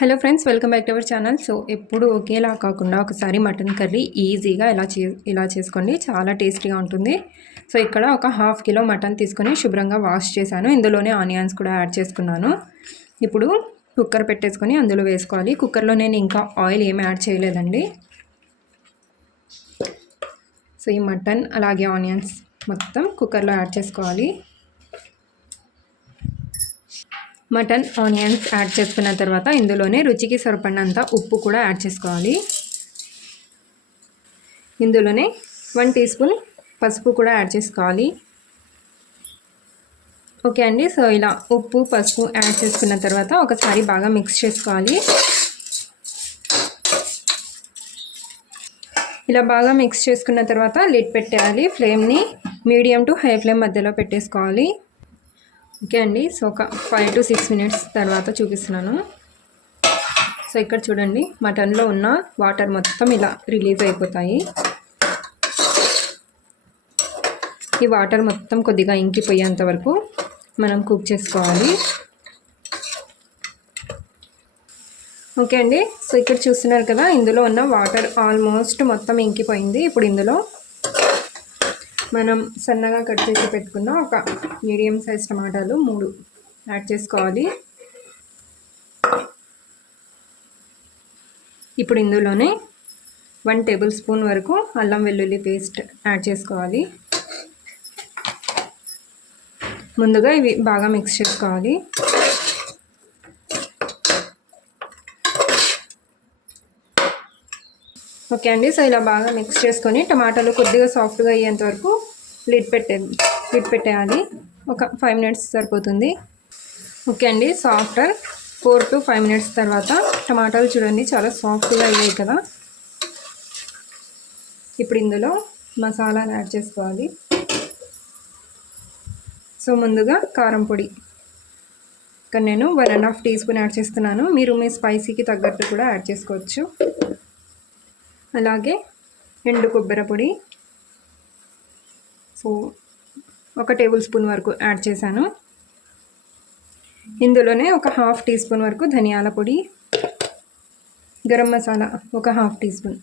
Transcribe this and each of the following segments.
Hello friends welcome back to our channel so ఎప్పుడు ఒకేలా కాకుండా ఒకసారి మటన్ కర్రీ ఈజీగా ఇలా చే ఇలా చేసుకోండి? చాలా టేస్టీగా ఉంటుంది. సో ఇక్కడ ఒక హాఫ్ కిలో మటన్ తీసుకొని శుభ్రంగా వాష్ చేశాను. ఇందులోనే ఆనియన్స్ కూడా యాడ్ చేసుకున్నాను. ఇప్పుడు కుక్కర్ పెట్టేసుకొని అందులో వేసుకోవాలి. కుక్కర్లో నేను ఇంకా ఆయిల్ ఏమి యాడ్ చేయలేదండి. సో ఈ మటన్ అలాగే ఆనియన్స్ మొత్తం కుక్కర్లో యాడ్ చేసుకోవాలి. మటన్ ఆనియన్స్ యాడ్ చేసుకున్న తర్వాత ఇందులోనే రుచికి సరిపడినంత ఉప్పు కూడా యాడ్ చేసుకోవాలి. ఇందులోనే వన్ టీ స్పూన్ పసుపు కూడా యాడ్ చేసుకోవాలి. ఓకే అండి సో ఇలా ఉప్పు పసుపు యాడ్ చేసుకున్న తర్వాత ఒకసారి బాగా మిక్స్ చేసుకోవాలి. ఇలా బాగా మిక్స్ చేసుకున్న తర్వాత లిడ్ పెట్టేయాలి. ఫ్లేమ్ని మీడియం టు హై ఫ్లేమ్ మధ్యలో పెట్టేసుకోవాలి. ఓకే అండి. సో ఒక ఫైవ్ టు సిక్స్ మినిట్స్ తర్వాత చూపిస్తున్నాను. సో ఇక్కడ చూడండి మటన్లో ఉన్న వాటర్ మొత్తం ఇలా రిలీజ్ అయిపోతాయి. ఈ వాటర్ మొత్తం కొద్దిగా ఇంకిపోయేంత వరకు మనం కుక్ చేసుకోవాలి. ఓకే అండి. సో ఇక్కడ చూస్తున్నారు కదా ఇందులో ఉన్న వాటర్ ఆల్మోస్ట్ మొత్తం ఇంకిపోయింది. ఇప్పుడు ఇందులో మనం సన్నగా కట్ చేసి పెట్టుకున్న ఒక మీడియం సైజ్ టమాటాలు మూడు యాడ్ చేసుకోవాలి. ఇప్పుడు ఇందులోనే వన్ టేబుల్ స్పూన్ వరకు అల్లం వెల్లుల్లి పేస్ట్ యాడ్ చేసుకోవాలి. ముందుగా ఇవి బాగా మిక్స్ చేసుకోవాలి. ఓకే అండి. సో ఇలా బాగా మిక్స్ చేసుకొని టమాటాలు కొద్దిగా సాఫ్ట్గా అయ్యేంత వరకు లిడ్ పెట్టే లిడ్ పెట్టేయాలి. ఒక ఫైవ్ మినిట్స్ సరిపోతుంది. ఓకే అండి. After four to five minutes తర్వాత టమాటాలు చూడండి చాలా సాఫ్ట్గా అయ్యాయి కదా. ఇప్పుడు ఇందులో మసాలాలు యాడ్ చేసుకోవాలి. సో ముందుగా కారం పొడి. ఇక్కడ నేను one and half teaspoon add చేస్తున్నాను. మీరు మీ స్పైసీకి తగ్గట్టు కూడా యాడ్ చేసుకోవచ్చు. అలాగే ఎండు కొబ్బరి పొడి. సో ఒక టేబుల్ స్పూన్ వరకు యాడ్ చేశాను. ఇందులోనే ఒక హాఫ్ టీ స్పూన్ వరకు ధనియాల పొడి. గరం మసాలా ఒక హాఫ్ టీ స్పూన్.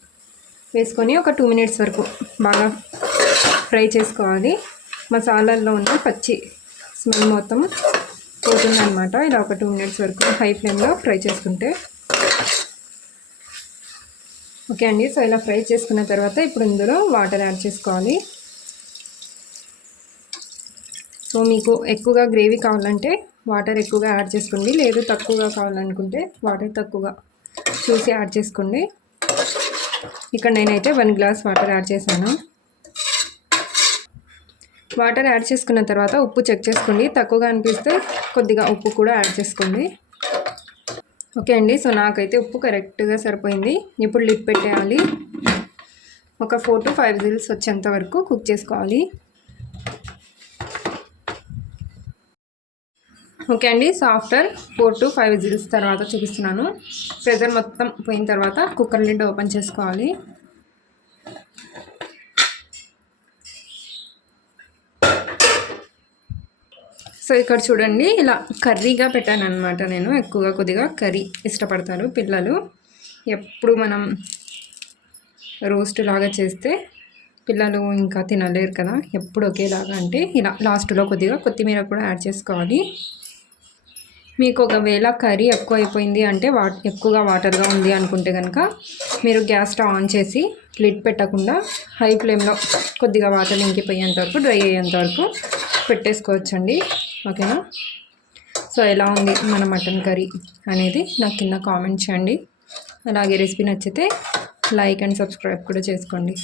వేసుకొని ఒక టూ మినిట్స్ వరకు బాగా ఫ్రై చేసుకోవాలి. మసాలాల్లో ఉన్న పచ్చి స్మెల్ మొత్తం పోతుందన్నమాట. ఇలా ఒక టూ మినిట్స్ వరకు హై ఫ్లేమ్లో ఫ్రై చేసుకుంటే ఓకే అండి. సో ఇలా ఫ్రై చేసుకున్న తర్వాత ఇప్పుడు ఇందులో వాటర్ యాడ్ చేసుకోవాలి. సో మీకు ఎక్కువగా గ్రేవీ కావాలంటే వాటర్ ఎక్కువగా యాడ్ చేసుకోండి. లేదు తక్కువగా కావాలనుకుంటే వాటర్ తక్కువగా చూసి యాడ్ చేసుకోండి. ఇక్కడ నేనైతే వన్ గ్లాస్ వాటర్ యాడ్ చేశాను. వాటర్ యాడ్ చేసుకున్న తర్వాత ఉప్పు చెక్ చేసుకోండి. తక్కువగా అనిపిస్తే కొద్దిగా ఉప్పు కూడా యాడ్ చేసుకోండి. ఓకే అండి సో నాకైతే ఉప్పు కరెక్ట్గా సరిపోయింది. ఇప్పుడు లిప్ పెట్టేయాలి. ఒక ఫోర్ టు ఫైవ్ విజిల్స్ వచ్చేంత వరకు కుక్ చేసుకోవాలి. ఓకే అండి so after four to five whistles తర్వాత చూపిస్తున్నాను. ప్రెజర్ మొత్తం పోయిన తర్వాత కుక్కర్ లిడ్ ఓపెన్ చేసుకోవాలి. సో ఇక్కడ చూడండి ఇలా కర్రీగా పెట్టాను అనమాట నేను. ఎక్కువగా కొద్దిగా కర్రీ ఇష్టపడతారు పిల్లలు. ఎప్పుడు మనం రోస్ట్ లాగా చేస్తే పిల్లలు ఇంకా తినలేరు కదా. ఎప్పుడు ఒకేలాగా అంటే ఇలా లాస్ట్లో కొద్దిగా కొత్తిమీర కూడా యాడ్ చేసుకోవాలి. మీకు ఒకవేళ కర్రీ ఎక్కువ అయిపోయింది అంటే వా ఎక్కువగా వాటర్గా ఉంది అనుకుంటే కనుక మీరు గ్యాస్ స్టవ్ ఆన్ చేసి లిడ్ పెట్టకుండా హై ఫ్లేమ్లో కొద్దిగా వాటర్ ఇంకిపోయేంత వరకు డ్రై అయ్యేంత వరకు పెట్టేసుకోవచ్చండి. ఓకేనా? సో ఎలా ఉంది మన మటన్ కర్రీ అనేది? నాకు కింద కామెంట్ చేయండి. అలాగే రెసిపీ నచ్చితే లైక్ అండ్ సబ్స్క్రైబ్ కూడా చేసుకోండి.